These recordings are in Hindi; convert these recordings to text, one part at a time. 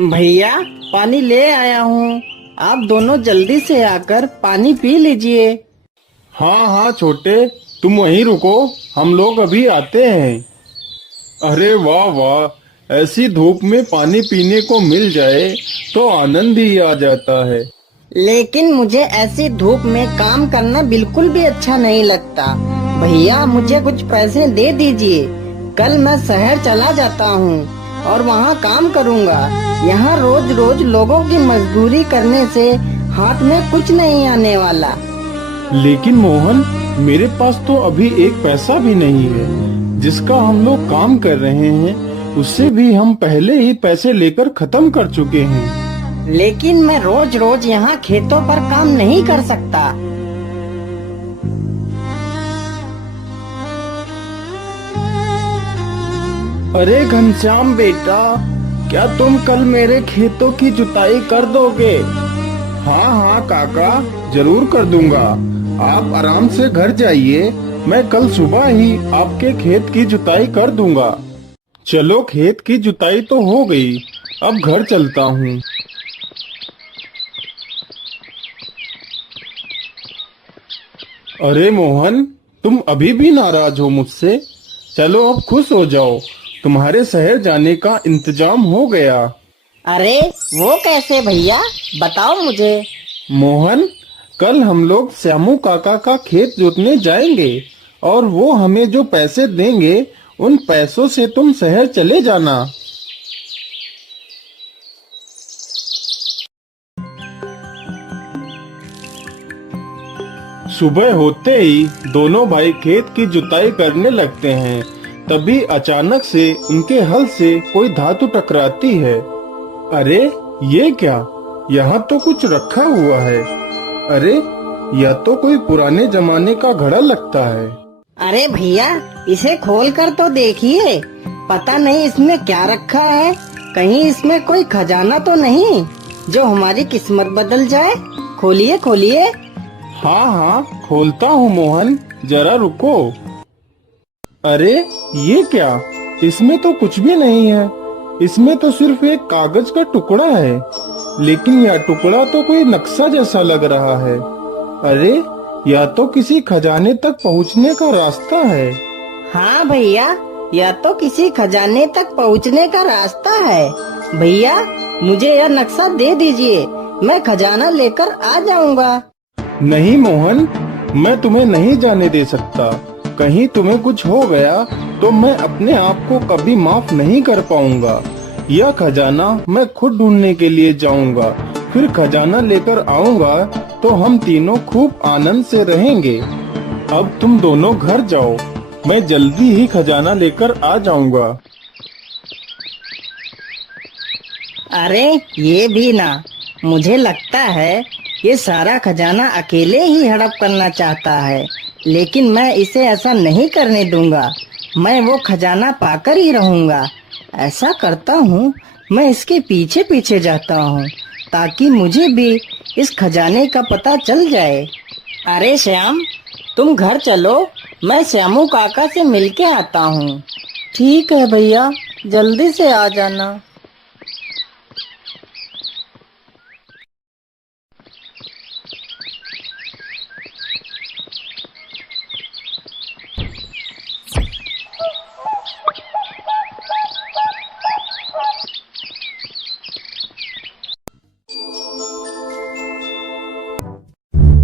भैया पानी ले आया हूँ, आप दोनों जल्दी से आकर पानी पी लीजिए। हाँ हाँ छोटे, तुम वहीं रुको, हम लोग अभी आते हैं। अरे वाह वाह, ऐसी धूप में पानी पीने को मिल जाए तो आनंद ही आ जाता है। लेकिन मुझे ऐसी धूप में काम करना बिल्कुल भी अच्छा नहीं लगता। भैया मुझे कुछ पैसे दे दीजिए, कल मैं शहर चला जाता हूँ और वहाँ काम करूँगा। यहाँ रोज रोज लोगों की मजदूरी करने से हाथ में कुछ नहीं आने वाला। लेकिन मोहन, मेरे पास तो अभी एक पैसा भी नहीं है। जिसका हम लोग काम कर रहे हैं उससे भी हम पहले ही पैसे लेकर खत्म कर चुके हैं। लेकिन मैं रोज रोज यहाँ खेतों पर काम नहीं कर सकता। अरे घनश्याम बेटा, क्या तुम कल मेरे खेतों की जुताई कर दोगे? हाँ हाँ काका, जरूर कर दूंगा। आप आराम से घर जाइए, मैं कल सुबह ही आपके खेत की जुताई कर दूंगा। चलो, खेत की जुताई तो हो गई, अब घर चलता हूँ। अरे मोहन, तुम अभी भी नाराज हो मुझसे? चलो अब खुश हो जाओ, तुम्हारे शहर जाने का इंतजाम हो गया। अरे वो कैसे भैया, बताओ मुझे। मोहन, कल हम लोग श्यामू काका का खेत जोतने जाएंगे और वो हमें जो पैसे देंगे उन पैसों से तुम शहर चले जाना। सुबह होते ही दोनों भाई खेत की जुताई करने लगते हैं। तभी अचानक से उनके हल से कोई धातु टकराती है। अरे ये क्या, यहाँ तो कुछ रखा हुआ है। अरे यह तो कोई पुराने जमाने का घड़ा लगता है। अरे भैया इसे खोल कर तो देखिए, पता नहीं इसमें क्या रखा है। कहीं इसमें कोई खजाना तो नहीं जो हमारी किस्मत बदल जाए। खोलिए खोलिए। हाँ हाँ खोलता हूँ मोहन, जरा रुको। अरे ये क्या, इसमें तो कुछ भी नहीं है। इसमें तो सिर्फ एक कागज का टुकड़ा है, लेकिन यह टुकड़ा तो कोई नक्शा जैसा लग रहा है। अरे यह तो किसी खजाने तक पहुँचने का रास्ता है। हाँ भैया, यह तो किसी खजाने तक पहुँचने का रास्ता है। भैया मुझे यह नक्शा दे दीजिए, मैं खजाना लेकर आ जाऊंगा। नहीं मोहन, मैं तुम्हें नहीं जाने दे सकता। कहीं तुम्हें कुछ हो गया तो मैं अपने आप को कभी माफ नहीं कर पाऊंगा। यह खजाना मैं खुद ढूंढने के लिए जाऊंगा, फिर खजाना लेकर आऊंगा तो हम तीनों खूब आनंद से रहेंगे। अब तुम दोनों घर जाओ, मैं जल्दी ही खजाना लेकर आ जाऊंगा। अरे ये भी ना, मुझे लगता है ये सारा खजाना अकेले ही हड़प करना चाहता है, लेकिन मैं इसे ऐसा नहीं करने दूंगा। मैं वो खजाना पाकर ही रहूंगा। ऐसा करता हूँ, मैं इसके पीछे पीछे जाता हूँ ताकि मुझे भी इस खजाने का पता चल जाए। अरे श्याम, तुम घर चलो, मैं श्यामू काका से मिलके आता हूँ। ठीक है भैया, जल्दी से आ जाना।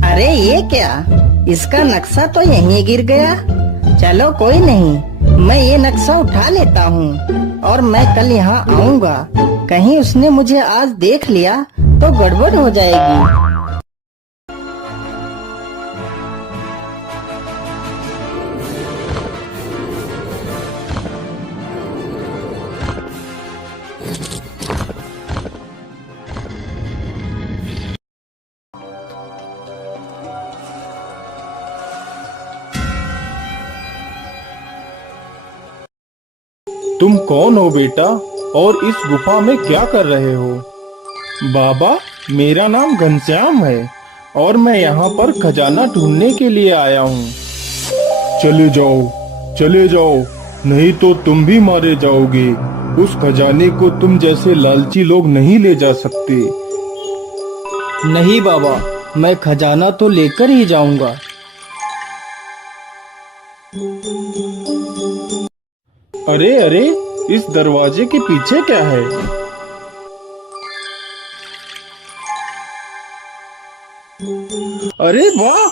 अरे ये क्या, इसका नक्शा तो यहीं गिर गया। चलो कोई नहीं, मैं ये नक्शा उठा लेता हूँ और मैं कल यहाँ आऊँगा। कहीं उसने मुझे आज देख लिया तो गड़बड़ हो जाएगी। तुम कौन हो बेटा, और इस गुफा में क्या कर रहे हो? बाबा, मेरा नाम घनश्याम है और मैं यहाँ पर खजाना ढूंढने के लिए आया हूँ। चले जाओ, नहीं तो तुम भी मारे जाओगे। उस खजाने को तुम जैसे लालची लोग नहीं ले जा सकते। नहीं बाबा, मैं खजाना तो लेकर ही जाऊंगा। अरे अरे, इस दरवाजे के पीछे क्या है? अरे वाह,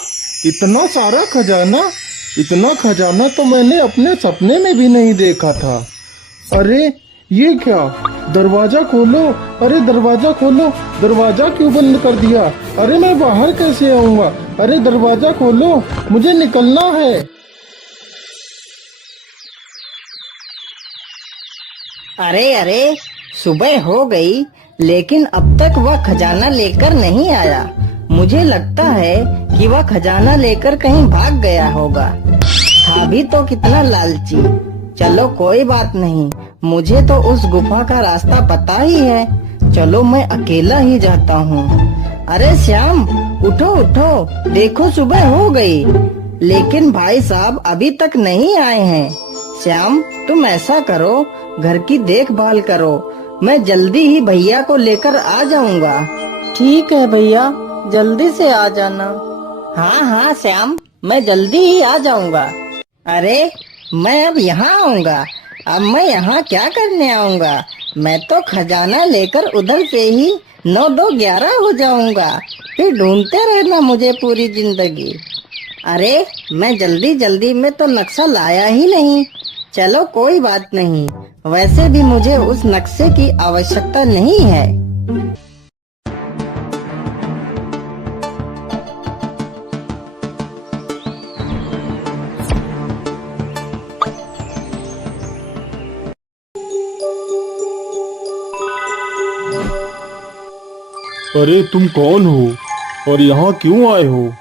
इतना सारा खजाना! इतना खजाना तो मैंने अपने सपने में भी नहीं देखा था। अरे ये क्या? दरवाजा खोलो! अरे दरवाजा खोलो! दरवाजा क्यों बंद कर दिया? अरे मैं बाहर कैसे आऊंगा? अरे दरवाजा खोलो, मुझे निकलना है। अरे अरे, सुबह हो गई लेकिन अब तक वह खजाना लेकर नहीं आया। मुझे लगता है कि वह खजाना लेकर कहीं भाग गया होगा। था भी तो कितना लालची। चलो कोई बात नहीं, मुझे तो उस गुफा का रास्ता पता ही है। चलो मैं अकेला ही जाता हूँ। अरे श्याम, उठो उठो, देखो सुबह हो गई लेकिन भाई साहब अभी तक नहीं आए हैं। श्याम, तुम ऐसा करो, घर की देखभाल करो, मैं जल्दी ही भैया को लेकर आ जाऊंगा। ठीक है भैया, जल्दी से आ जाना। हाँ हाँ श्याम, मैं जल्दी ही आ जाऊंगा। अरे मैं अब यहाँ आऊंगा। अब मैं यहाँ क्या करने आऊंगा? मैं तो खजाना लेकर उधर से ही 9-2-11 हो जाऊंगा। फिर ढूंढते रहना मुझे पूरी जिंदगी। अरे मैं जल्दी जल्दी में तो नक्शा लाया ही नहीं। चलो कोई बात नहीं, वैसे भी मुझे उस नक्शे की आवश्यकता नहीं है। अरे तुम कौन हो और यहाँ क्यों आए हो?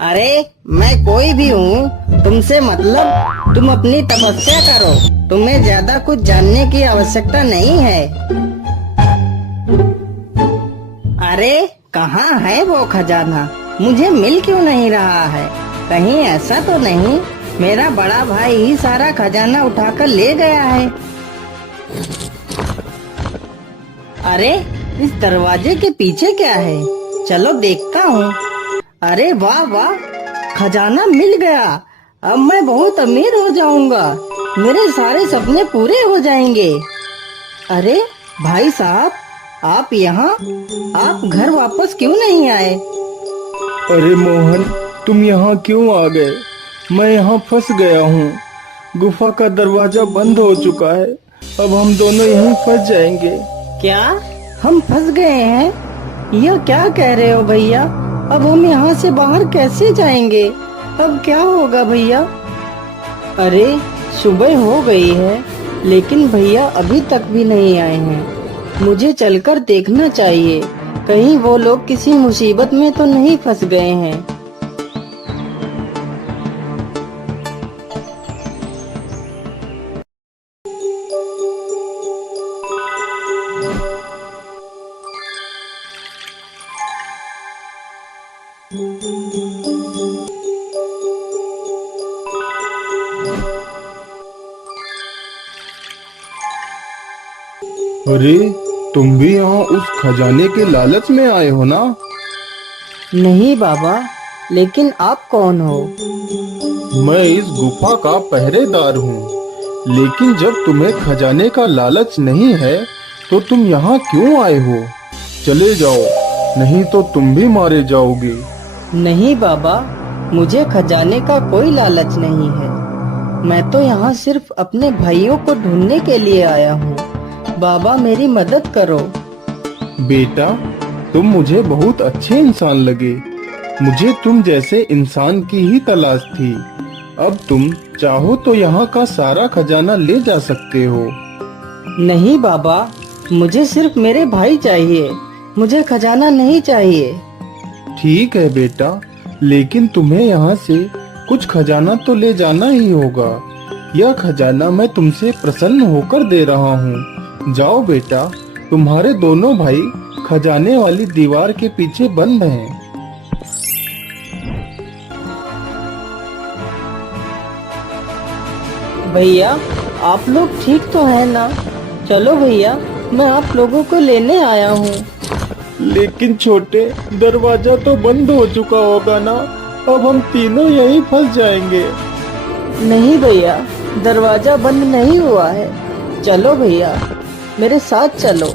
अरे मैं कोई भी हूँ, तुमसे मतलब तुम अपनी तपस्या करो। तुम्हें ज्यादा कुछ जानने की आवश्यकता नहीं है। अरे कहाँ है वो खजाना? मुझे मिल क्यों नहीं रहा है? कहीं ऐसा तो नहीं मेरा बड़ा भाई ही सारा खजाना उठाकर ले गया है? अरे इस दरवाजे के पीछे क्या है? चलो देखता हूँ। अरे वाह वाह, खजाना मिल गया। अब मैं बहुत अमीर हो जाऊंगा, मेरे सारे सपने पूरे हो जाएंगे। अरे भाई साहब, आप यहाँ? आप घर वापस क्यों नहीं आए? अरे मोहन, तुम यहाँ क्यों आ गए? मैं यहाँ फंस गया हूँ। गुफा का दरवाजा बंद हो चुका है। अब हम दोनों यहीं फंस जाएंगे। क्या हम फंस गए हैं? यह क्या कह रहे हो भैया? अब हम यहाँ से बाहर कैसे जाएंगे? अब क्या होगा भैया? अरे सुबह हो गई है लेकिन भैया अभी तक भी नहीं आए हैं। मुझे चलकर देखना चाहिए, कहीं वो लोग किसी मुसीबत में तो नहीं फंस गए हैं। अरे तुम भी यहाँ उस खजाने के लालच में आए हो ना? नहीं बाबा, लेकिन आप कौन हो? मैं इस गुफा का पहरेदार हूँ, लेकिन जब तुम्हें खजाने का लालच नहीं है तो तुम यहाँ क्यों आए हो? चले जाओ, नहीं तो तुम भी मारे जाओगे। नहीं बाबा, मुझे खजाने का कोई लालच नहीं है। मैं तो यहाँ सिर्फ अपने भाइयों को ढूंढने के लिए आया हूँ। बाबा मेरी मदद करो। बेटा, तुम मुझे बहुत अच्छे इंसान लगे। मुझे तुम जैसे इंसान की ही तलाश थी। अब तुम चाहो तो यहाँ का सारा खजाना ले जा सकते हो। नहीं बाबा, मुझे सिर्फ मेरे भाई चाहिए, मुझे खजाना नहीं चाहिए। ठीक है बेटा, लेकिन तुम्हें यहाँ से कुछ खजाना तो ले जाना ही होगा। यह खजाना मैं तुमसे प्रसन्न होकर दे रहा हूँ। जाओ बेटा, तुम्हारे दोनों भाई खजाने वाली दीवार के पीछे बंद हैं। भैया, आप लोग ठीक तो है ना? चलो भैया, मैं आप लोगों को लेने आया हूँ। लेकिन छोटे, दरवाजा तो बंद हो चुका होगा ना? अब हम तीनों यहीं फंस जाएंगे। नहीं भैया, दरवाजा बंद नहीं हुआ है। चलो भैया, मेरे साथ चलो।